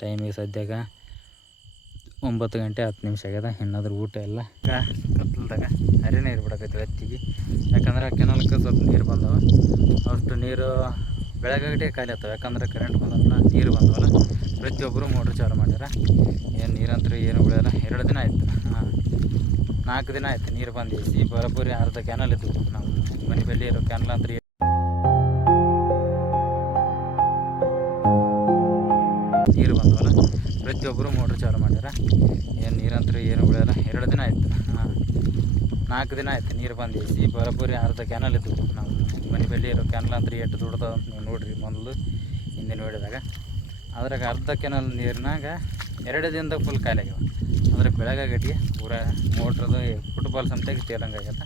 ಟೈಮಿಗೆ ಸದ್ಯಕ್ಕೆ 9 ಗಂಟೆ 10 ನಿಮಿಷ ಆಗ್ಯದ. ಇನ್ನಾದ್ರೂ ಊಟ ಎಲ್ಲ ಕತ್ತಲ್ದಾಗ ಹರಿನೇ ನೀರು ಬಿಡಕೈತಿ ಹತ್ತಿಗೆ. ಯಾಕಂದ್ರೆ ಕೆನಲ್ಗೆ ಸ್ವಲ್ಪ ನೀರು ಬಂದವ, ಅಷ್ಟು ನೀರು ಬೆಳಗ್ಗೆ ಖಾಲಿ ಆಗ್ತವೆ. ಯಾಕಂದ್ರೆ ಕರೆಂಟ್ ಬಂದವಲ್ಲ, ನೀರು ಬಂದವಲ್ಲ, ಪ್ರತಿಯೊಬ್ಬರು ಮೋಟ್ರ್ ಚಾಲು ಮಾಡ್ಯಾರ. ಏನು ನೀರಂತೂ ಏನು ಉಳಿಯೋಲ್ಲ. 2 ದಿನ ಆಯಿತು, 4 ದಿನ ಆಯಿತು ನೀರು ಬಂದು ಬರೋಬ್ಬರಿ ಅರ್ಧ ಕ್ಯಾನಲ್ ಇದ್ದವು. ನಮ್ಮ ಮನೆ ಬಳಿ ಇರೋ ಕ್ಯಾನಲ್ ಅಂದ್ರೆ ನೀರು ಬಂದವಲ್ಲ, ಪ್ರತಿಯೊಬ್ಬರು ಮೋಟ್ರ್ ಚಾಲು ಮಾಡ್ಯಾರ. ಏನು ನೀರಂತೂ ಏನು ಉಳಿಯೋಲ್ಲ. 2 ದಿನ ಆಯಿತು, 4 ದಿನ ಆಯಿತು ನೀರು ಬಂದು ಬರೋಬ್ಬರಿ ಅರ್ಧ ಕ್ಯಾನಲ್ ಇದ್ದವು. ನಮ್ಮ ಮನೆ ಬಳಿ ಇರೋ ಕ್ಯಾನಲ್ ಅಂದ್ರೆ ಎಷ್ಟು ದೊಡ್ಡದ ಅಂತ ನೀವು ನೋಡಿರಿ ಮೊದಲು ಹಿಂದೆ ನೋಡಿದಾಗ. ಅದ್ರಾಗ ಅರ್ಧ ಕ್ಯಾನಲ್ ನೀರಿನಾಗ 2 ದಿನದಾಗ ಫುಲ್ ಖಾಲಿ ಆಗ್ಯಾವ. ಅಂದ್ರೆ ಬೆಳಗ್ಗೆ ಗಟ್ಟಿಗೆ ಪೂರ ಮೋಟ್ರದು ಫುಟ್ಬಾಲ್ ಸಮೇತಾಗಿ ತೇಲಂಗಾಗ್ಯದ.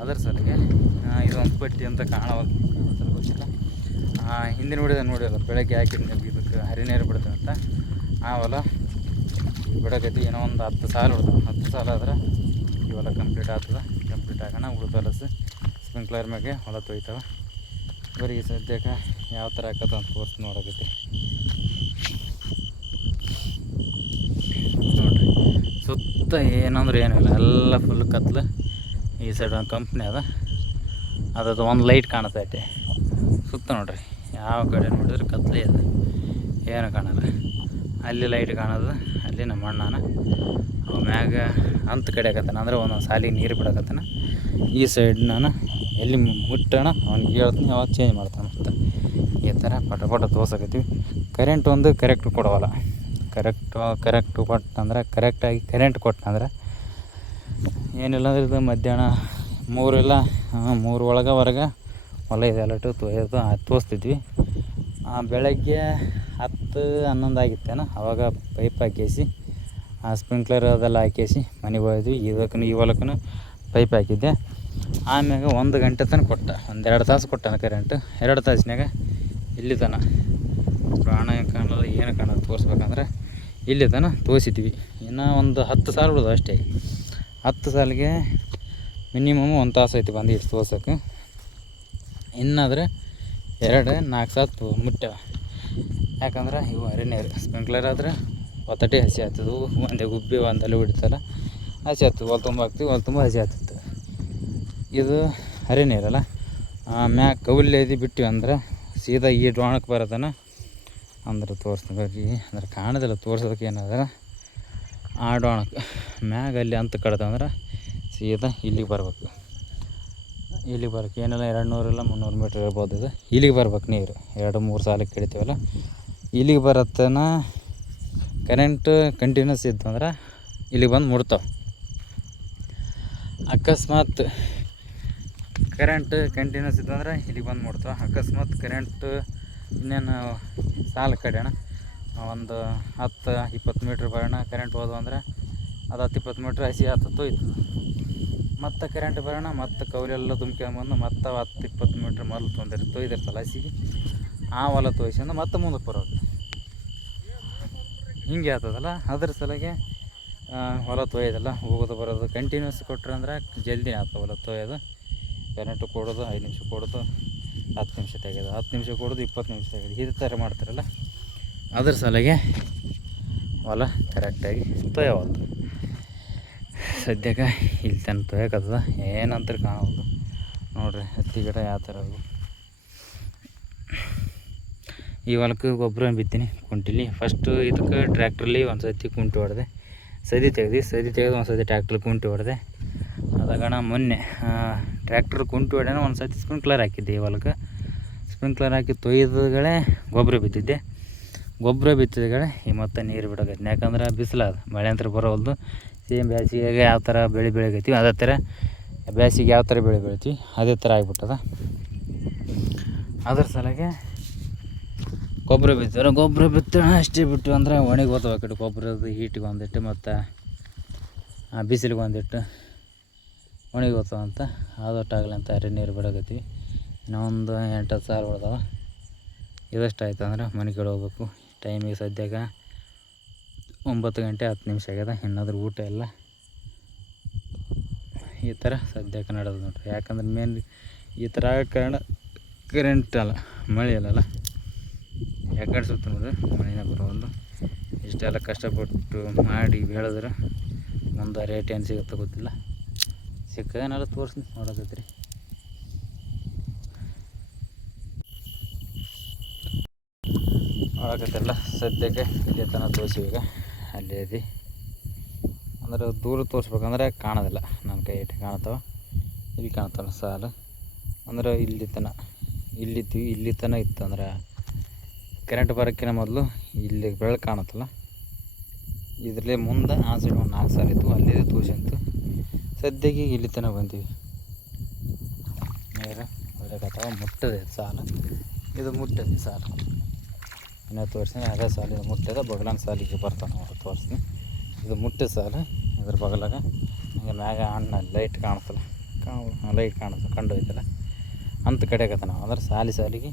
ಅದ್ರ ಸಲಿಗೆ ಇದೊಂದು ಪಟ್ಟಿ ಅಂತ ಕಾಣವಲ್ಲ, ಗೊತ್ತಿಲ್ಲ. ಹಿಂದೆ ನೋಡಿಲ್ಲ ಬೆಳಗ್ಗೆ ಹಾಕಿದ ಇದಕ್ಕೆ ಹರಿನೀರು ಬಿಡ್ತೇವೆ ಅಂತ. ಹೊಲ ಬಿಡಕೈತಿ. ಏನೋ ಒಂದು 10 ಸಾಲು ಹೊಡ್ತಾವೆ. 10 ಸಾಲು ಆದ್ರೆ ಈ ಹೊಲ ಕಂಪ್ಲೀಟ್ ಆಗ್ತದೆ. ಕಂಪ್ಲೀಟ್ ಆಗೋಣ ಉಳಿದಲಸು ಸ್ಪ್ರಿಂಕ್ಲರ್ ಮ್ಯಾಗೆ ಹೊಲ ತೊಯ್ತಾವೆ. ಬರೀ ಸದ್ಯಕ್ಕೆ ಯಾವ ಥರ ಆಕತ್ತ ಅಂತ ತೋರಿಸಿ ನೋಡಕೈತಿ ನೋಡಿರಿ. ಸುತ್ತ ಏನಂದ್ರೆ ಏನಿಲ್ಲ, ಎಲ್ಲ ಫುಲ್ ಕತ್ಲು. ಈ ಸೈಡ್ ಒಂದು ಕಂಪ್ನಿ ಅದದು ಒಂದು ಲೈಟ್ ಕಾಣಿಸ್ತೈತೆ ಸುತ್ತ. ನೋಡಿರಿ ಯಾವ ಕಡೆ ನೋಡಿದ್ರೆ ಕತ್ಲೆ ಅದ, ಏನು ಕಾಣಲ್ಲ. ಅಲ್ಲಿ ಲೈಟ್ ಕಾಣೋದು, ಅಲ್ಲಿ ನಮ್ಮ ಅಣ್ಣನ ಅವ ಮ್ಯಾಗ ಅಂತ ಕಡಿಯಾಕತ್ತಾನ. ಅಂದ್ರೆ ಒಂದೊಂದು ಸಾಲಿಗೆ ನೀರು ಬಿಡಕತ್ತಾನ. ಈ ಸೈಡ್ ನಾನು ಎಲ್ಲಿ ಮುಟ್ಟೋಣ ಅವ್ನಿಗೆ ಹೇಳ್ತೀನಿ, ಯಾವಾಗ ಚೇಂಜ್ ಮಾಡ್ತಾನೆ ಅಂತ. ಈ ಥರ ಪಟ ತೋರ್ಸಕತ್ತೀವಿ. ಕರೆಂಟ್ ಒಂದು ಕರೆಕ್ಟ್ ಕೊಡವಲ್ಲ. ಕರೆಕ್ಟು ಕೊಟ್ಟಂದ್ರೆ ಕರೆಕ್ಟಾಗಿ ಕರೆಂಟ್ ಕೊಟ್ಟಂದ್ರೆ ಏನಿಲ್ಲ ಅಂದ್ರೆ ಇದು ಮಧ್ಯಾಹ್ನ 3 ಒಳಗೆ ಹೊಲ ಇದೆಲ್ಲ ತೊಯ್ಯೋದು ತೋರಿಸ್ತಿದ್ವಿ. ಬೆಳಗ್ಗೆ 10-11 ಆಗಿತ್ತೇನೋ, ಆವಾಗ ಪೈಪ್ ಹಾಕಿಸಿ ಸ್ಪ್ರಿಂಕ್ಲರ್ ಅದೆಲ್ಲ ಹಾಕಿಸಿ ಮನೆಗೆ ಹೋದ್ವಿ. ಈ ಹೊಲಕ್ಕೂ ಪೈಪ್ ಹಾಕಿದ್ದೆ. ಆಮ್ಯಾಗ 1 ಗಂಟೆ ತನಕ ಕೊಟ್ಟ, 1-2 ತಾಸು ಕೊಟ್ಟಾನ ಕರೆಂಟ್. 2 ತಾಸಿನಾಗ ಇಲ್ಲಿ ತನ ಪ್ರಾಣ ಕಾಣೋದು ಏನು ಕಾಣೋದು ತೋರಿಸ್ಬೇಕಂದ್ರೆ ಇಲ್ಲಿ ತನ ತೋರಿಸಿದ್ವಿ. ಇನ್ನು ಒಂದು 10 ಸಾಲು ಬಿಡೋದು ಅಷ್ಟೇ. 10 ಸಾಲಿಗೆ ಮಿನಿಮಮ್ 1 ತಾಸು ಐತಿ ಬಂದು ಇಷ್ಟು ತೋರ್ಸೋಕ್ಕೆ. ಇನ್ನಾದರೆ 2-4 ಸಾಲು ಮುಟ್ಟ್ಯಾವ. ಯಾಕಂದ್ರೆ ಇವು ಹರಿನೀರು. ಸ್ಪ್ರಿಂಕ್ಲರ್ ಆದರೆ ಒತ್ತಟೆ ಹಸಿ ಆಗ್ತದೆ. ಒಂದೇ ಗುಬ್ಬಿ ಒಂದಲ್ಲಿ ಬಿಡ್ತಲ್ಲ, ಹಸಿ ಆಗ್ತದೆ. ಹೊಲ ತುಂಬ ಹಾಕ್ತೀವಿ, ಹೊಲ ತುಂಬ ಹಸಿ ಆಗ್ತದೆ. ಇದು ಹರಿನೀರಲ್ಲ. ಮ್ಯಾಗ ಕೌಲ್ಯದಿ ಬಿಟ್ಟಿವಿ ಅಂದ್ರೆ ಸೀದಾ ಈ ಡೋಣಕ್ಕೆ ಬರೋದನ ಅಂದ್ರೆ ತೋರಿಸ್ತೀವಿ. ಅಂದ್ರೆ ಕಾಣೋದಿಲ್ಲ ತೋರ್ಸೋದಕ್ಕೆ ಏನಾದ್ರೆ ಆ ಡೋಣಕ್ಕೆ ಮ್ಯಾಗ ಅಲ್ಲಿ ಅಂತ ಕಡ್ದಂದ್ರೆ ಸೀದಾ ಇಲ್ಲಿಗೆ ಬರ್ಬೇಕು. ಇಲ್ಲಿಗೆ ಬರೋಕ್ಕೆ ಏನಿಲ್ಲ 200-300 ಮೀಟ್ರ್ ಇರ್ಬೋದು. ಇದು ಇಲ್ಲಿಗೆ ಬರ್ಬೇಕು ನೀರು. 2-3 ಸಾಲಿಗೆ ಕಡಿತೀವಲ್ಲ, ಇಲ್ಲಿಗೆ ಬರತ್ತನ ಕರೆಂಟು ಕಂಟಿನ್ಯೂಸ್ ಇತ್ತು ಅಂದ್ರೆ ಇಲ್ಲಿಗೆ ಬಂದು ಮುಡ್ತಾವೆ. ಅಕಸ್ಮಾತ್ ಕರೆಂಟ್ ಕಂಟಿನ್ಯೂಸ್ ಇತ್ತಂದ್ರೆ ಇಲ್ಲಿಗೆ ಬಂದು ಮುಡ್ತಾವೆ. ಅಕಸ್ಮಾತ್ ಕರೆಂಟು ಇನ್ನೇನು ಸಾಲು ಕಡೆಯೋಣ ಒಂದು 10-20 ಮೀಟ್ರ್ ಬರೋಣ. ಕರೆಂಟ್ ಹೋದವು ಅಂದ್ರೆ ಅದು 10-20 ಮೀಟ್ರ್ ಹಸಿ ಆಗ್ತದೆ ಇತ್ತು. ಮತ್ತು ಕರೆಂಟ್ ಬರೋಣ, ಮತ್ತು ಕೌಲೆಲ್ಲ ತುಂಬ್ಕೊಂಬಂದು ಮತ್ತು 10-20 ಮೀಟ್ರ್ ಮೊದಲು ತೊಯ್ದಿರ್ತಲ್ಲ ಹಸಿಗೆ, ಆ ಹೊಲ ತೋಯ್ಸ್ಕೊಂಡು ಮತ್ತೆ ಮುಂದಕ್ಕೆ ಬರೋದು. ಹಿಂಗೆ ಆಗ್ತದಲ್ಲ. ಅದ್ರ ಸಲಗೆ ಹೊಲ ತೊಯ್ಯೋದಲ್ಲ, ಹೋಗೋದು ಬರೋದು ಕಂಟಿನ್ಯೂಸ್ ಕೊಟ್ರೆ ಅಂದ್ರೆ ಜಲ್ದಿ ಆಗ್ತದೆ ಹೊಲ ತೊಯ್ಯೋದು. ಕರೆಂಟು ಕೊಡೋದು 5 ನಿಮಿಷ ಕೊಡೋದು, 10 ನಿಮಿಷ ತೆಗೆಯೋದು, 10 ನಿಮಿಷ ಕೊಡೋದು, 20 ನಿಮಿಷ ತೆಗೆಯೋದು, ಈ ಥರ ಮಾಡ್ತಾರಲ್ಲ. ಅದ್ರ ಸಲಗೆ ಹೊಲ ಕರೆಕ್ಟಾಗಿ ತೊಯ್ಯವಲ್ದು. ಸದ್ಯಕ್ಕೆ ಇಲ್ಲಿ ತನಕ ತೊಯ್ಯಕತ್ತದ, ಏನಂತ ಕಾಣೋದು ನೋಡಿರಿ. ಹತ್ತಿ ಗಿಡ ಯಾವ ಥರ ಅವು. ಈ ಹೊಲಕ್ಕೆ ಗೊಬ್ಬರ ಬಿತ್ತೀನಿ ಕುಂಟಿಲಿ. ಫಸ್ಟು ಇದಕ್ಕೆ ಟ್ರ್ಯಾಕ್ಟ್ರಲ್ಲಿ ಒಂದು ಸತಿ ಕುಂಟಿ ಹೊಡೆದೆ, ಸದಿ ತೆಗೆದು ಒಂದು ಸತಿ ಟ್ರ್ಯಾಕ್ಟ್ರಲ್ಲಿ ಕುಂಟಿ ಹೊಡೆದೆ. ಅದಾಗಣ ಮೊನ್ನೆ ಟ್ರ್ಯಾಕ್ಟ್ರ್ ಕುಂಟಿ ಹೊಡೆನ ಒಂದು ಸತಿ ಸ್ಪ್ರಿಂಕ್ಲರ್ ಹಾಕಿದ್ದೆ. ಈ ಹೊಲಕ್ಕೆ ಸ್ಪ್ರಿಂಕ್ಲರ್ ಹಾಕಿ ತೊಯ್ದಗಳೇ ಗೊಬ್ಬರ ಬಿತ್ತಿದ್ದೆ. ಗೊಬ್ಬರ ಬಿತ್ತಿದಗಳೇ ಈ ಮತ್ತೆ ನೀರು ಬಿಡೋಕೈತಿ. ಯಾಕಂದ್ರೆ ಬಿಸಿಲಾದ ಮಳೆ ಅಂತ ಬರೋವಲ್ದು. ಸೇಮ್ ಬೇಸಿಗೆಗೆ ಯಾವ ಥರ ಬೆಳೆ ಬೆಳಿಗೈತೀವಿ ಅದೇ ಥರ ಬೇಸಿಗೆ ಯಾವ ಥರ ಬೆಳೆ ಬೆಳಿತೀವಿ ಅದೇ ಥರ ಆಗಿಬಿಟ್ಟದ. ಅದ್ರ ಸಲಗೆ ಗೊಬ್ಬರ ಬಿತ್ತೋಣ ಅಷ್ಟೇ. ಬಿಟ್ಟು ಅಂದ್ರೆ ಒಣಗಿ ಹೋಗ್ತವೆ. ಕಡೆ ಗೊಬ್ಬರದ ಹೀಟಿಗೆ ಒಂದಿಟ್ಟು ಮತ್ತು ಬಿಸಿಲಿಗೆ ಒಂದಿಟ್ಟು ಒಣಗಿ ಹೋಗ್ತಾವ ಅಂತ ಆದಷ್ಟಾಗಲಿ ಅಂತ ನೀರು ಬಿಡಕತ್ತೀವಿ. ಇನ್ನೊಂದು 8-10 ಸಾಲು ಹೊಡೆದವ. ಇದಷ್ಟು ಆಯ್ತು ಅಂದ್ರೆ ಮನೆ ಕಡೆ ಹೋಗ್ಬೇಕು. ಟೈಮಿಗೆ ಸದ್ಯಕ್ಕೆ 9 ಗಂಟೆ 10 ನಿಮಿಷ ಆಗ್ಯದ. ಇನ್ನಾದ್ರೂ ಊಟ ಎಲ್ಲ ಈ ಥರ ಸದ್ಯಕ್ಕೆ ನಡೆದು ನೋಡ್ರಿ. ಯಾಕಂದ್ರೆ ಮೇನ್ ಈ ಥರ ಕಾರಣ ಕರೆಂಟ್ ಅಲ್ಲ, ಮಳೆ ಅಲ್ಲಲ್ಲ. ಯಾಕಡೆ ಸುತ್ತ ನೋಡಿದ್ರೆ ಮಳೆನೇ ಬರೋವಲ್ದು. ಇಷ್ಟೆಲ್ಲ ಕಷ್ಟಪಟ್ಟು ಮಾಡಿ ಬೆಳೆದ್ರೆ ಮುಂದೆ ರೇಟ್ ಏನು ಸಿಗುತ್ತೆ ಗೊತ್ತಿಲ್ಲ. ಸಿಕ್ಕೇನೆಲ್ಲ ತೋರಿಸ್ತೀನಿ ನೋಡೋಕತ್ರಿ. ನೋಡಕತ್ತೆಲ್ಲ ಸದ್ಯಕ್ಕೆ ಇಲ್ಲಿ ತನಕ ತೋರಿಸಿವಿ. ಈಗ ಅಲ್ಲಿ ಐತಿ ಅಂದ್ರೆ ದೂರ ತೋರಿಸ್ಬೇಕಂದ್ರೆ ಕಾಣೋದಿಲ್ಲ, ನನ್ನ ಕೈ ಇಟ್ಟು ಕಾಣ್ತಾವೆ. ಇಲ್ಲಿ ಕಾಣ್ತಾವೆ ಸಾಲು ಅಂದ್ರೆ ಇಲ್ಲಿ ತನಕ ಇತ್ತು. ಅಂದ್ರೆ ಕರೆಂಟ್ ಬರೋಕ್ಕಿಂತ ಮೊದಲು ಇಲ್ಲಿ ಬೆಳಕು ಕಾಣುತ್ತಲ್ಲ, ಇದರಲ್ಲೇ ಮುಂದೆ ಆ ಸೈಡ್ ಒಂದು 4 ಸಾಲು ಇತ್ತು, ಅಲ್ಲೇ ತೋರಿಸಂತು. ಸದ್ಯಕ್ಕೆ ಇಲ್ಲಿ ತನಕ ಬಂದೀವಿ. ನೀರು ಹೊರಗತ್ತಾವ ಮುಟ್ಟದೆ ಸಾಲು, ಇದು ಮುಟ್ಟದೆ ಸಾಲು. ಇನ್ನೂ ತೋರಿಸ್ತೀನಿ ಅದೇ ಸಾಲು, ಇದು ಮುಟ್ಟದ ಬಗಲನ ಸಾಲಿಗೆ ಬರ್ತಾನೆ ನೋಡಿ ತೋರಿಸ್ತೀನಿ. ಇದು ಮುಟ್ಟಿದ ಸಾಲು, ಇದ್ರ ಬಗಲಾಗ ಹಂಗೆ ಮ್ಯಾಗ ಅಣ್ಣ ಲೈಟ್ ಕಾಣಿಸ್ತಲ್ಲ, ಲೈಟ್ ಕಾಣಿಸ್ತಲ್ಲ ಕಂಡು ಹೋಯ್ತಲ್ಲ ಅಂತ ಕಡೆಗತ್ತಾನ. ಅಂದ್ರೆ ಸಾಲಿಗೆ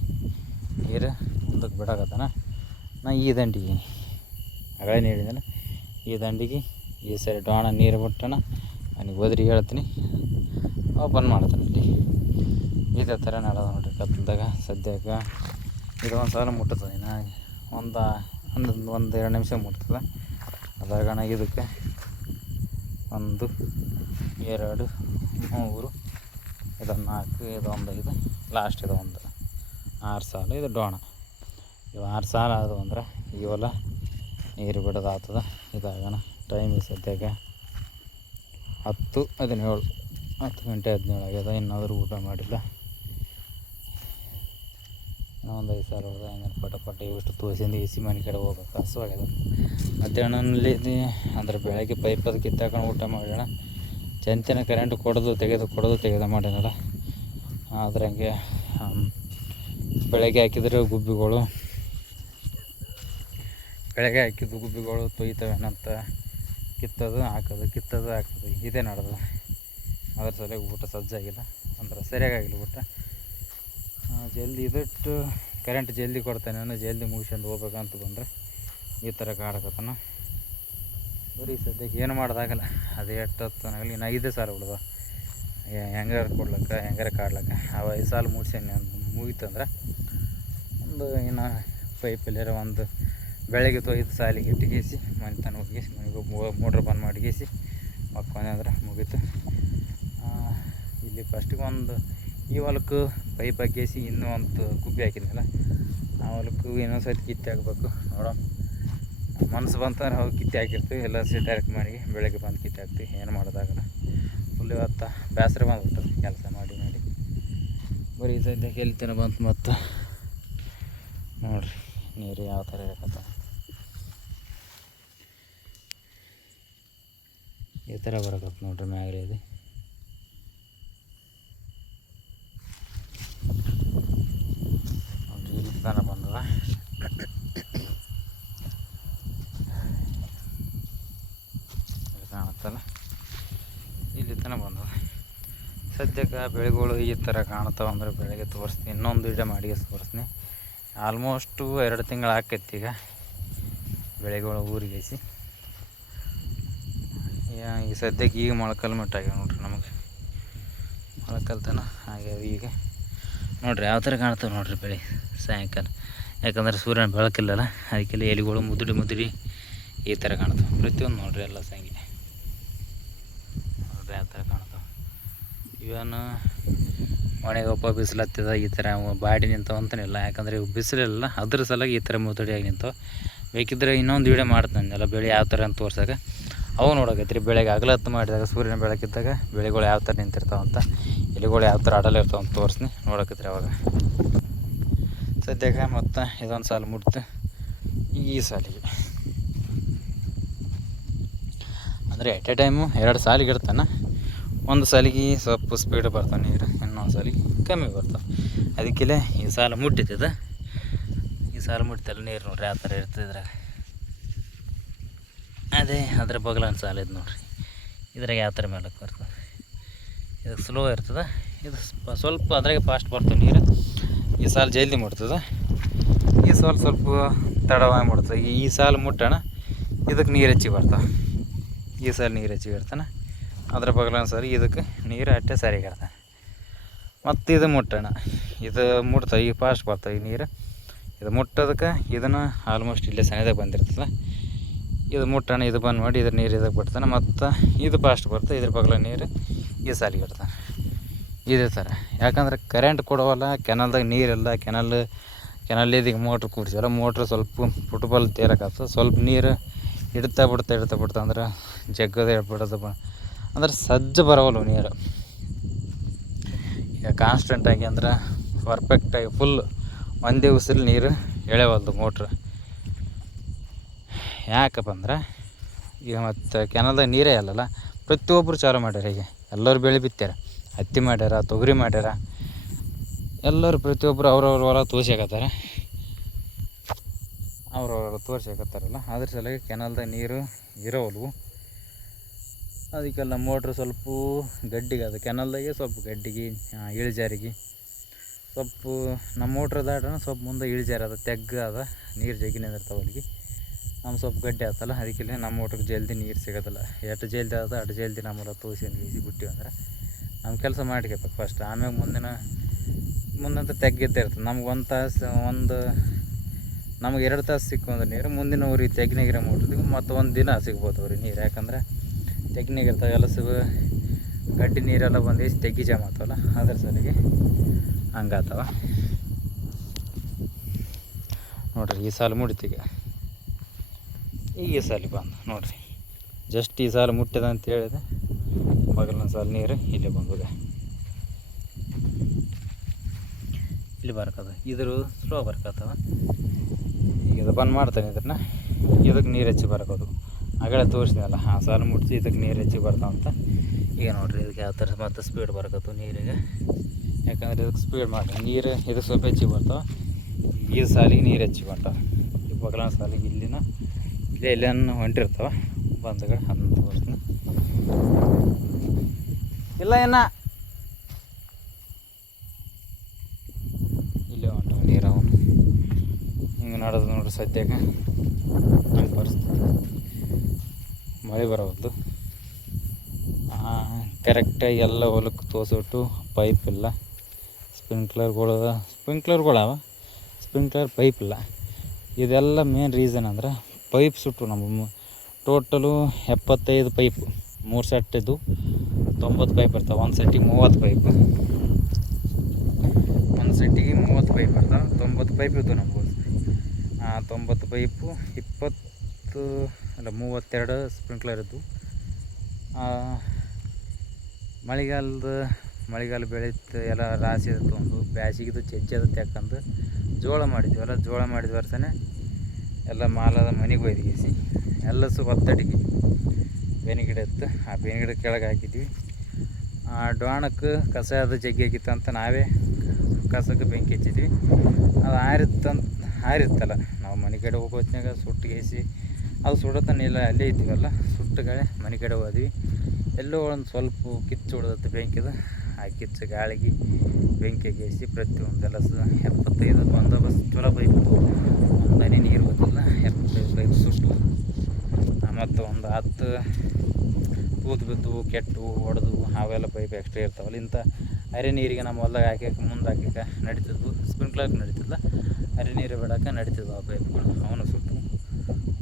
ನೀರು ಮುಂದಕ್ಕೆ ಬಿಡಾಕತ್ತಾನ. ನಾ ಈ ದಂಡಿಗೆ ಅಗಳೇ ನೀಡಿದ್ದಾನೆ, ಈ ದಂಡಿಗೆ ಈ ಸೈಡ್ ಡೋಣ ನೀರು ಬಿಟ್ಟಣ ನನಗೆ ಹೋದ್ರಿ ಹೇಳ್ತೀನಿ, ಓಪನ್ ಮಾಡ್ತಾನೆ. ಇಲ್ಲಿ ಇದೇ ಥರ ನಡೆದ ನೋಡ್ರಿ ಕತ್ತಲ್ದಾಗ. ಸದ್ಯಕ್ಕೆ ಇದು ಒಂದು ಸಾಲ ಮುಟ್ಟುತ್ತದೆ, ಇನ್ನು ಒಂದು 2 ನಿಮಿಷ ಮುಟ್ತದೆ. ಅದ್ರಾಗಣ ಇದಕ್ಕೆ 1 2 3 ಇದೊಂದು 4 ಇದೊಂದು 5 ಲಾಸ್ಟ್ ಇದೊಂದು 6 ಸಾಲು. ಇದು ಡೋಣ. ಇವು 6 ಸಾಲು ಆದವು ಅಂದ್ರೆ ಇವೆಲ್ಲ ನೀರು ಬಿಡೋದಾಗ್ತದೆ. ಇದಾಗಣ ಟೈಮ್ ಸದ್ಯಕ್ಕೆ 10 ಗಂಟೆ 17 ಆಗ್ಯದ. ಇನ್ನಾದರೂ ಊಟ ಮಾಡಿಲ್ಲ. ಇನ್ನೂ ಒಂದು 5 ಸಾಲ ಹೋದ. ಹಂಗೆ ಪಟ ಇವಿಷ್ಟು ತೋರಿಸಿಂದ ಎಸಿ ಮನೆ ಕಡೆ ಹೋಗ್ಬೇಕು. ಹಸುವಾಗ್ಯದ. ಮಧ್ಯಾಹ್ನಲ್ಲಿ ಅಂದ್ರೆ ಬೆಳಗ್ಗೆ ಪೈಪ್ ಅದು ಕಿತ್ತಾಕೊಂಡು ಊಟ ಮಾಡೋಣ. ಚಂತಿನ ಕರೆಂಟ್ ಕೊಡೋದು ತೆಗೆದು ಮಾಡೋಣಲ್ಲ. ಆದರೆ ಹಂಗೆ ಬೆಳಗ್ಗೆ ಹಾಕಿದ್ರೆ ಗುಬ್ಬಿಗಳು ತೊಯ್ತವೇನಂತ ಕಿತ್ತೋದು ಹಾಕೋದು ಇದೇ ನಡೆದು. ಅದ್ರ ಸಲುವಾಗಿ ಊಟ ಸಜ್ಜಾಗಿಲ್ಲ, ಅಂದ್ರೆ ಸರಿಯಾಗಿಲ್ಲ ಊಟ. ಜಲ್ದಿ ಇದಿಟ್ಟು ಕರೆಂಟ್ ಜಲ್ದಿ ಕೊಡ್ತಾನೆ, ಜಲ್ದಿ ಮುಗಿಸ್ಕೊಂಡು ಹೋಗ್ಬೇಕಂತ ಬಂದರೆ ಈ ಥರ ಕಾಡಕತ್ತಾನ. ಬರೀ ಸದ್ಯಕ್ಕೆ ಏನು ಮಾಡೋದಾಗಲ್ಲ. ಅದು ಎಷ್ಟೊತ್ತನಾಗಲಿ ಇನ್ನು 5 ಸಾಲು ಉಳ್ದ. ಹೆಂಗಾರ ಕಾಡ್ಲಕ್ಕ ಅವು 5 ಸಾಲು ಮುಗೀತಂದ್ರೆ ಒಂದು ಇನ್ನು ಪೈಪಲ್ಲಿರೋ ಒಂದು ಬೆಳಗ್ಗೆ ತೊಯ್ದು ಸಾಲಿಗೆ ಇಟ್ಟಿಗೇಸಿ ಮನೆ ತನಕ ಹೋಗಿಸಿ ಮನೆಗೆ ಮೋಟ್ರ್ ಬಂದ್ ಮಾಡಿಗೇಸಿ ಮಕ್ಕೊಂಡೆ ಅಂದ್ರೆ ಮುಗೀತು. ಇಲ್ಲಿ ಫಸ್ಟಿಗೆ ಒಂದು ಈ ಹೊಲಕ್ಕೆ ಪೈಪ್ ಹಾಕೇಸಿ ಇನ್ನೂ ಒಂದು ಗುಬ್ಬಿ ಹಾಕಿದ್ನಲ್ಲ, ಆ ಹೊಲಕ್ಕೂ ಇನ್ನೊಂದು ಸತಿ ಕಿತ್ತಿ ಹಾಕ್ಬೇಕು. ನೋಡೋ ಮನಸ್ಸು ಬಂತಂದ್ರೆ ಅವು ಕಿತ್ತಿ ಹಾಕಿರ್ತೀವಿ. ಎಲ್ಲ ಡೈರೆಕ್ಟ್ ಮಾಡಿ ಬೆಳಗ್ಗೆ ಬಂದು ಕಿತ್ತಿ ಹಾಕ್ತೀವಿ. ಏನು ಮಾಡೋದಾಗಲ್ಲ. ಫುಲ್ ಇವತ್ತು ಬೇಸರ ಬಂದ್ಬಿಟ್ಟದು ಕೆಲಸ ಮಾಡಿ ಬರೀ ಸದ್ಯಕ್ಕೆ ಎಲ್ಲಿ ತನಕ ಬಂತು. ಮತ್ತು ನೋಡಿರಿ ನೀರು ಯಾವ ಥರ ಇರಕತ್ತ, ಈ ಥರ ಬರಕತ್ತ ನೋಡ್ರಿ ಮ್ಯಾಗ್ರಿ. ಅದು ನೋಡ್ರಿ ಇಲ್ಲಿ ತನಕ ಬಂದದ. ಕಾಣುತ್ತಲ್ಲ, ಇಲ್ಲಿ ತನಕ ಬಂದದ. ಸದ್ಯಕ್ಕೆ ಬೆಳೆಗಳು ಈ ಥರ ಕಾಣ್ತಾವೆ ಅಂದ್ರೆ ಬೆಳಗ್ಗೆ ತೋರಿಸ್ತೀನಿ. ಇನ್ನೊಂದು ವಿಡಿಯೋ ಮಾಡಿ ತೋರಿಸ್ತೀನಿ. ಆಲ್ಮೋಸ್ಟು 2 ತಿಂಗಳು ಆಕೈತಿ ಈಗ ಬೆಳೆಗಳು ಊರಿಗೇಸಿ. ಈ ಸದ್ಯಕ್ಕೆ ಈಗ ಮೊಳಕಲ್ ಮಟ್ಟ ಆಗ್ಯಾವ ನೋಡ್ರಿ. ನಮಗೆ ಮೊಳಕಲ್ ತನ ಆಗ್ಯಾವ ಈಗ. ನೋಡಿರಿ ಯಾವ ಥರ ಕಾಣ್ತಾವೆ ನೋಡ್ರಿ ಬೆಳೆ ಸಾಯಂಕಾಲ. ಯಾಕಂದ್ರೆ ಸೂರ್ಯನ ಬೆಳಕಿಲ್ಲಲ್ಲ, ಅದಕ್ಕೆಲ್ಲ ಎಲೆಗಳು ಮುದುಡಿ ಈ ಥರ ಕಾಣ್ತಾವೆ. ಪ್ರತಿಯೊಂದು ನೋಡ್ರಿ ಎಲ್ಲ ಸಂಗಿ ನೋಡ್ರಿ ಯಾವ ಥರ ಕಾಣ್ತಾವೆ. ಇವನು ಒಣಗೊಬ್ಬ ಬಿಸಿಲು ಹತ್ತಿದ ಈ ಥರ ಬಾಡಿ ನಿಂತವ ಅಂತನಿಲ್ಲ. ಯಾಕಂದರೆ ಇವು ಬಿಸಿಲಿಲ್ಲ, ಅದ್ರ ಸಲುವಾಗಿ ಈ ಥರ ಮುದುಡಿಯಾಗಿ ನಿಂತವೆ. ಬೇಕಿದ್ರೆ ಇನ್ನೊಂದು ವೀಡಿಯೋ ಮಾಡ್ತಾನೆ ಎಲ್ಲ ಬೆಳೆ ಯಾವ ಥರ ಅಂತ ತೋರ್ಸೋಕೆ. ಅವು ನೋಡೋಕೈತ್ರಿ ಬೆಳಗ್ಗೆ ಹಗಲತ್ತು ಮಾಡಿದಾಗ ಸೂರ್ಯನ ಬೆಳಕಿದ್ದಾಗ ಬೆಳೆಗಳು ಯಾವ ಥರ ನಿಂತಿರ್ತಾವಂತ, ಎಲೆಗಳು ಯಾವ ಥರ ಅಡಲಿರ್ತಾವ ಅಂತ ತೋರಿಸ್ತೀನಿ. ನೋಡೋಕೈತ್ರಿ ಅವಾಗ. ಸದ್ಯಕ್ಕೆ ಮತ್ತು ಇದೊಂದು ಸಾಲು ಮುಟ್ತು ಈ ಸಾಲಿಗೆ. ಅಂದರೆ ಎಟ್ ಎ ಟೈಮು 2 ಸಾಲಿಗೆ ಇರ್ತಾನೆ. ಒಂದು ಸಾಲಿಗೆ ಸ್ವಲ್ಪ ಸ್ಪೀಡ್ ಬರ್ತಾವೆ ನೀರು, ಇನ್ನೊಂದು ಸಾಲಿಗೆ ಕಮ್ಮಿ ಬರ್ತಾವೆ. ಅದಕ್ಕೆಲ್ಲ ಈ ಸಾಲು ಮುಟ್ಟಿದ್ದದ, ಈ ಸಾಲು ಮುಟ್ಟಿತಲ್ಲ ನೀರು ನೋಡ್ರಿ ಯಾವ ಥರ ಇರ್ತದೆ ಇದ್ರಾಗ. ಅದೇ ಅದ್ರ ಬಗಲನ ಸಾಲು ಇದು ನೋಡ್ರಿ, ಇದ್ರಾಗ ಯಾವ ಥರ ಮೇಲಕ್ಕೆ ಬರ್ತದೆ. ಇದು ಸ್ಲೋ ಇರ್ತದೆ, ಇದು ಸ್ವಲ್ಪ ಅದ್ರಾಗೆ ಫಾಸ್ಟ್ ಬರ್ತವೆ ನೀರು. ಈ ಸಾಲು ಜಲ್ದಿ ಮುಟ್ತದೆ, ಈ ಸಾಲು ಸ್ವಲ್ಪ ತಡವಾಗಿ ಮುಟ್ತದೆ. ಈ ಸಾಲು ಮುಟ್ಟೋಣ ಇದಕ್ಕೆ ನೀರು ಹೆಚ್ಚಿಗೆ ಬರ್ತಾವೆ. ಈ ಸಾಲು ನೀರು ಹೆಚ್ಚಿಗೆ ಇರ್ತಾನೆ, ಅದ್ರ ಬಗಲನ ಸಾರಿ ಇದಕ್ಕೆ ನೀರು ಅಟ್ಟೆ ಸರಿಗೆ ಇರ್ತಾನೆ. ಮತ್ತು ಇದು ಮುಟ್ಟೋಣ, ಇದು ಮುಟ್ತಾವೆ ಈಗ ಫಾಸ್ಟ್ ಬರ್ತಾವೆ ಈ ನೀರು. ಇದು ಮುಟ್ಟೋದಕ್ಕೆ ಇದನ್ನು ಆಲ್ಮೋಸ್ಟ್ ಇಲ್ಲೇ ಸನಿದಾಗ ಬಂದಿರ್ತದೆ. ಇದು ಮುಟ್ಟೋಣ, ಇದು ಬಂದ್ ಮಾಡಿ ಇದ್ರ ನೀರು ಇದಕ್ಕೆ ಬಿಡ್ತಾನೆ, ಮತ್ತು ಇದು ಫಾಸ್ಟ್ ಬರ್ತದೆ, ಇದ್ರ ಬಗಲ ನೀರು ಈ ಸಾಲಿಗೆ ಇಡ್ತಾನೆ. ಇದೇ ಥರ. ಯಾಕಂದ್ರೆ ಕರೆಂಟ್ ಕೊಡೋವಲ್ಲ, ಕೆನಲ್ದಾಗ ನೀರಿಲ್ಲ, ಕೆನಲ್ಲಿದ್ದೀಗ ಮೋಟ್ರ್ ಕೂಡಿಸಲ್ಲ. ಮೋಟ್ರ್ ಸ್ವಲ್ಪ ಫುಟ್ಬಾಲ್ ತೇರಕ್ಕಾಗ್ತದೆ, ಸ್ವಲ್ಪ ನೀರು ಇಡ್ತಾ ಬಿಡ್ತಾ ಅಂದ್ರೆ ಜಗ್ಗದ ಬಿಡೋದು ಅಂದ್ರೆ ಸಜ್ಜು ಬರೋವಲ್ಲ ನೀರು. ಈಗ ಕಾನ್ಸ್ಟೆಂಟಾಗಿ ಅಂದ್ರೆ ಪರ್ಫೆಕ್ಟಾಗಿ ಫುಲ್ ಒಂದೇ ಉಸಿರು ನೀರು ಎಳೆವಲ್ದು ಮೋಟ್ರ್. ಯಾಕಪ್ಪ ಅಂದ್ರೆ ಈಗ ಮತ್ತು ಕೆನಲ್ದಾಗ ನೀರೇ ಅಲ್ಲಲ್ಲ, ಪ್ರತಿಯೊಬ್ಬರು ಚಾಲು ಮಾಡ್ಯಾರ. ಈಗ ಎಲ್ಲರೂ ಬೆಳೆ ಬಿತ್ತಾರೆ, ಹತ್ತಿ ಮಾಡ್ಯಾರ, ತೊಗರಿ ಮಾಡ್ಯಾರ, ಎಲ್ಲರೂ ಪ್ರತಿಯೊಬ್ಬರು ಅವ್ರವ್ರ ಹೊಲ ತೋರ್ಸ್ಯಾಕತ್ತಾರೆ. ತೋರ್ಸ್ಯಾಕತ್ತಾರಲ್ಲ, ಅದ್ರ ಸಲುವಾಗಿ ಕೆನಲ್ದಾಗ ನೀರು ಇರೋವಲ್ವು. ಅದಕ್ಕೆಲ್ಲ ಮೋಟ್ರ್ ಸ್ವಲ್ಪ ಗಡ್ಡಿಗೆ ಅದು, ಕೆನಲ್ದಾಗೆ ಸ್ವಲ್ಪ ಗಡ್ಡಿಗೆ ಇಳಿಜಾರಿಗೆ ಸ್ವಲ್ಪ ನಮ್ಮ ಮೋಟ್ರ್ ದಾಟನ ಸ್ವಲ್ಪ ಮುಂದೆ ಇಳಿಜಾರ ಅದ, ತೆಗ್ಗ ಅದ, ನೀರು ಜಗ್ಗಿ ನಿಂದಿರ್ತಾವೆ ಅಲ್ಲಿಗೆ. ನಮ್ಮ ಸ್ವಲ್ಪ ಗಡ್ಡೆ ಆಗ್ತಲ್ಲ, ಅದಕ್ಕೆ ನಮ್ಮ ಮೋಟ್ರಿಗೆ ಜಲ್ದಿ ನೀರು ಸಿಗೋದಿಲ್ಲ. ಎಷ್ಟು ಜಲ್ದಿ ಆದ ಅಷ್ಟು ಜಲ್ದಿ ನಮ್ಮಲ್ಲ ತೋರಿಸಿ ಬಿಟ್ಟಿವಿ ಅಂದ್ರೆ ನಮ್ಮ ಕೆಲಸ ಮಾಡ್ಕೋಬೇಕು ಫಸ್ಟ್. ಆಮ್ಯಾಗ ಮುಂದಂತ ತೆಗ್ಗಿದ್ದೇ ಇರ್ತದೆ. ನಮ್ಗೆ ನಮ್ಗೆ 2 ತಾಸು ಸಿಕ್ಕು ನೀರು, ಮುಂದಿನ ಊರಿಗೆ ತೆಗ್ಗಿನಾಗಿರೋ ಮೋಟ್ರಿಗೆ ಮತ್ತು 1 ದಿನ ಸಿಗ್ಬೋದು ಅವ್ರಿಗೆ ನೀರು. ಯಾಕಂದ್ರೆ ತೆಗ್ಗಿನಾಗಿರ್ತಾವೆ ಎಲ್ಲ ಗಡ್ಡಿ ನೀರೆಲ್ಲ ಬಂದು ತೆಗ್ಗಿ ಜಾಮ್ ಆಗ್ತಾವಲ್ಲ, ಅದ್ರ ಸಲಿಗೆ ಹಂಗಾಗ್ತವ ನೋಡಿರಿ. ಈ ಸಾಲು ಮುಡಿತೀಗ, ಈ ಸಾಲಿ ಬಂದು ನೋಡಿರಿ, ಜಸ್ಟ್ ಈ ಸಾಲು ಮುಟ್ಟಿದ ಅಂತ ಹೇಳಿದೆ, ಬಗಲಿನ ಸಾಲು ನೀರು ಇಲ್ಲಿ ಬಂದಿದೆ, ಇಲ್ಲಿ ಬರ್ಕದ. ಇದ್ರ ಸ್ಲೋ ಬರ್ಕತ್ತವ. ಈಗ ಇದು ಬಂದ್ ಮಾಡ್ತಾನೆ, ಇದಕ್ಕೆ ನೀರು ಹೆಚ್ಚಿ ಬರ್ಕೋದು. ಆಗಲೇ ತೋರಿಸಿದೆನಲ್ಲ, ಆ ಸಾಲು ಮುಟ್ಟಿಸಿ ಇದಕ್ಕೆ ನೀರು ಹೆಚ್ಚಿ ಬರ್ತಾವಂತ. ಈಗ ನೋಡಿರಿ ಇದಕ್ಕೆ ಯಾವ ಥರ ಮತ್ತು ಸ್ಪೀಡ್ ಬರ್ಕತ್ತು ನೀರಿಗೆ. ಯಾಕಂದ್ರೆ ಇದಕ್ಕೆ ಸ್ಪೀಡ್ ಮಾಡಿ ನೀರು ಇದಕ್ಕೆ ಸ್ವಲ್ಪ ಹೆಚ್ಚಿಗೆ ಬರ್ತಾವೆ. ಈ ಸಾಲಿಗೆ ನೀರು ಹೆಚ್ಚಿಗೆ ಬರ್ತಾವೆ, ಈ ಬಗಲಿನ ಸಾಲಿಗೆ ಇಲ್ಲೇ ಹೊಂಟಿರ್ತಾವೆ ಬಂದಗಳು ಅಂತ ತೋರಿಸ್ತೀನಿ. ಇಲ್ಲ ಇಲ್ಲೇ ಹೊಂಟವ ನೀರು. ಅವನು ಹಿಂಗೆ ನಡೆದು ನೋಡ್ರಿ. ಸದ್ಯಕ್ಕೆ ನಮ್ಮ ಪರಿಸ್ಥಿತಿ ಮಳೆ ಬರೋದು ಕರೆಕ್ಟಾಗಿ ಎಲ್ಲ ಹೊಲಕ್ಕೆ ತೋರಿಸ್ಬಿಟ್ಟು ಪೈಪ್ ಇಲ್ಲ, ಸ್ಪ್ರಿಂಕ್ಲರ್ಗಳವ, ಸ್ಪ್ರಿಂಕ್ಲರ್ ಪೈಪ್ ಇಲ್ಲ. ಇದೆಲ್ಲ ಮೇನ್ ರೀಸನ್ ಅಂದ್ರೆ ಪೈಪ್ ಸುಟ್ಟು. ನಮ್ಮ ಟೋಟಲು 75 ಪೈಪು, 3 ಸೆಟ್ ಇದು 90 ಪೈಪ್ ಇರ್ತಾವೆ. ಒಂದು ಸೆಟ್ಟಿಗೆ 30 ಪೈಪು, ಒಂದು ಸೆಟ್ಟಿಗೆ 30 ಪೈಪ್ ಇರ್ತಾವೆ. 90 ಪೈಪ್ ಇದ್ದು ನಮ್ಗೆ. 90 ಪೈಪು 32 ಸ್ಪ್ರಿಂಕ್ಲರ್ ಇದ್ದು. ಮಳೆಗಾಲ ಬೆಳೀತು ಎಲ್ಲ ರಾಶಿ ತೊಗೊಂಡು ಬ್ಯಾಸಿಗಿದು ಚೆಜ್ಜದ ತೆಕ್ಕಂದು ಜೋಳ ಮಾಡಿದ್ವಿ. ಜೋಳ ಮಾಡಿದ ವರ್ಷನೇ ಎಲ್ಲ ಮಾಲದ ಮನೆಗೆ ಒಯ್ದಿಸಿ ಎಲ್ಲ ಒತ್ತಡಿಗೆ ಬೇವಿನ ಗಿಡ ಇತ್ತು. ಆ ಬೇವಿನ ಗಿಡ ಕೆಳಗೆ ಹಾಕಿದ್ವಿ. ಆ ಡೋಣಕ್ಕೆ ಕಸ ಅದು ಜಗ್ಗಿ ಆಗಿತ್ತು ಅಂತ ನಾವೇ ಕಸಕ್ಕೆ ಬೆಂಕಿ ಹಚ್ಚಿದ್ವಿ. ಅದು ಆರಿತ್ತಲ್ಲ, ನಾವು ಮನೆ ಕಡೆ ಹೋಗೋ ಹೊತ್ನಾಗ ಸುಟ್ಟಿಗೆಸಿ ಅದು ಸುಡತನಿಲ್ಲ, ಅಲ್ಲೇ ಇದ್ದೀವಲ್ಲ, ಸುಟ್ಟುಗಳೇ ಮನೆ ಕಡೆ ಹೋದ್ವಿ. ಎಲ್ಲೋ ಒಂದು ಸ್ವಲ್ಪ ಕಿಚ್ಚು ಹೊಡೆದತ್ತು ಬೆಂಕಿದು. ಆ ಕಿಚ್ಚು ಗಾಳಿಗೆ ಬೆಂಕಿ ಗೇಸಿ ಪ್ರತಿಯೊಂದೆಲ್ಲ 75 ಬಂದೋಬಸ್ತ್ ಚಲೋ ಪೈಪ್, ಒಂದು ಹನಿ ನೀರು ಗೊತ್ತಿಲ್ಲ, 75 ಪೈಪ್ ಸುಟ್ಟು. ಮತ್ತು ಒಂದು 10 ತೂತು ಬಿದ್ದು ಕೆಟ್ಟು ಹೊಡೆದು ಅವೆಲ್ಲ ಪೈಪ್ ಎಕ್ಸ್ಟ್ರಾ ಇರ್ತಾವಲ್ಲ. ಇಂಥ ಹರಿ ನೀರಿಗೆ ನಮ್ಮ ಹೊಲ್ದಾಗ ಮುಂದೆ ಹಾಕಕ್ಕೆ ನಡೀತಿದ್ವು. ಸ್ಪ್ರಿಂಕ್ಲರ್ ನಡೀತಿಲ್ಲ, ಹರಿ ನೀರು ಬಿಡೋಕೆ ನಡೀತಿದ್ವು ಆ ಪೈಪ್ಗಳು. ಅವನು ಸುಟ್ಟು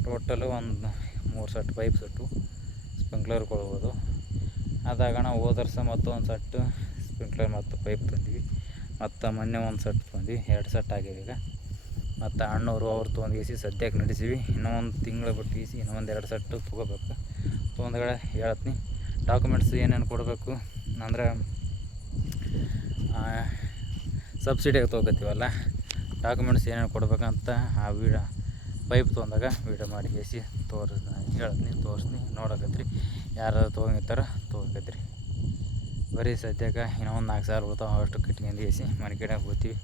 ಟೋಟಲು ಒಂದು 3 ಸೆಟ್ ಪೈಪ್ ಸುಟ್ಟು ಸ್ಪ್ರಿಂಕ್ಲರ್ ಕೊಡ್ಬೋದು. ಅದಾಗಣ ಹೋದ ವರ್ಷ ಮತ್ತೊಂದು ಸೆಟ್ಟು ಸ್ಪ್ರಿಂಕ್ಲರ್ ಮತ್ತು ಪೈಪ್ ತಂದ್ವಿ. ಮತ್ತು ಮೊನ್ನೆ ಒಂದು ಸೆಟ್ ತಂದ್ವಿ, 2 ಸೆಟ್ ಆಗ್ಯಾವ ಈಗ. ಮತ್ತು ಅಣ್ಣವರು ಅವ್ರು ತೊಗೊಂಡು ಸದ್ಯಕ್ಕೆ ನಡೆಸಿವಿ. ಇನ್ನೂ ಒಂದು ತಿಂಗಳು ಬಿಟ್ಟು ಇನ್ನೂ ಒಂದು 2 ಸೆಟ್ಟು ತೊಗೋಬೇಕು. ತೊಗೊಂಡ್ಗಡೆ ಹೇಳ್ತೀನಿ ಡಾಕ್ಯುಮೆಂಟ್ಸ್ ಏನೇನು ಕೊಡಬೇಕು ಅಂದ್ರೆ ಸಬ್ಸಿಡಿಯಾಗಿ ತೊಗೋತೀವಲ್ಲ, ಡಾಕ್ಯುಮೆಂಟ್ಸ್ ಏನೇನು ಕೊಡ್ಬೇಕಂತ ಆ ಪೈಪ್ ತೊಗೊಂಡಾಗ ವೀಡಿಯೋ ಮಾಡಿ ಹೇಳ್ತೀನಿ, ತೋರಿಸ್ತೀನಿ, ನೋಡಕತ್ರಿ. ಯಾರು ತೊಗೊಂಡಿರ್ತಾರೋ ತೊಗೋಕತ್ರಿ. ಬರೀ ಸದ್ಯಕ್ಕೆ ಇನ್ನೂ ಒಂದು 4 ಸಾವಿರ ಉಳ್ತಾವೆ, ಅಷ್ಟು ಕಟ್ಕೊಂಡು ಮನೆ ಕಡೆ ಹೋಗ್ತೀವಿ.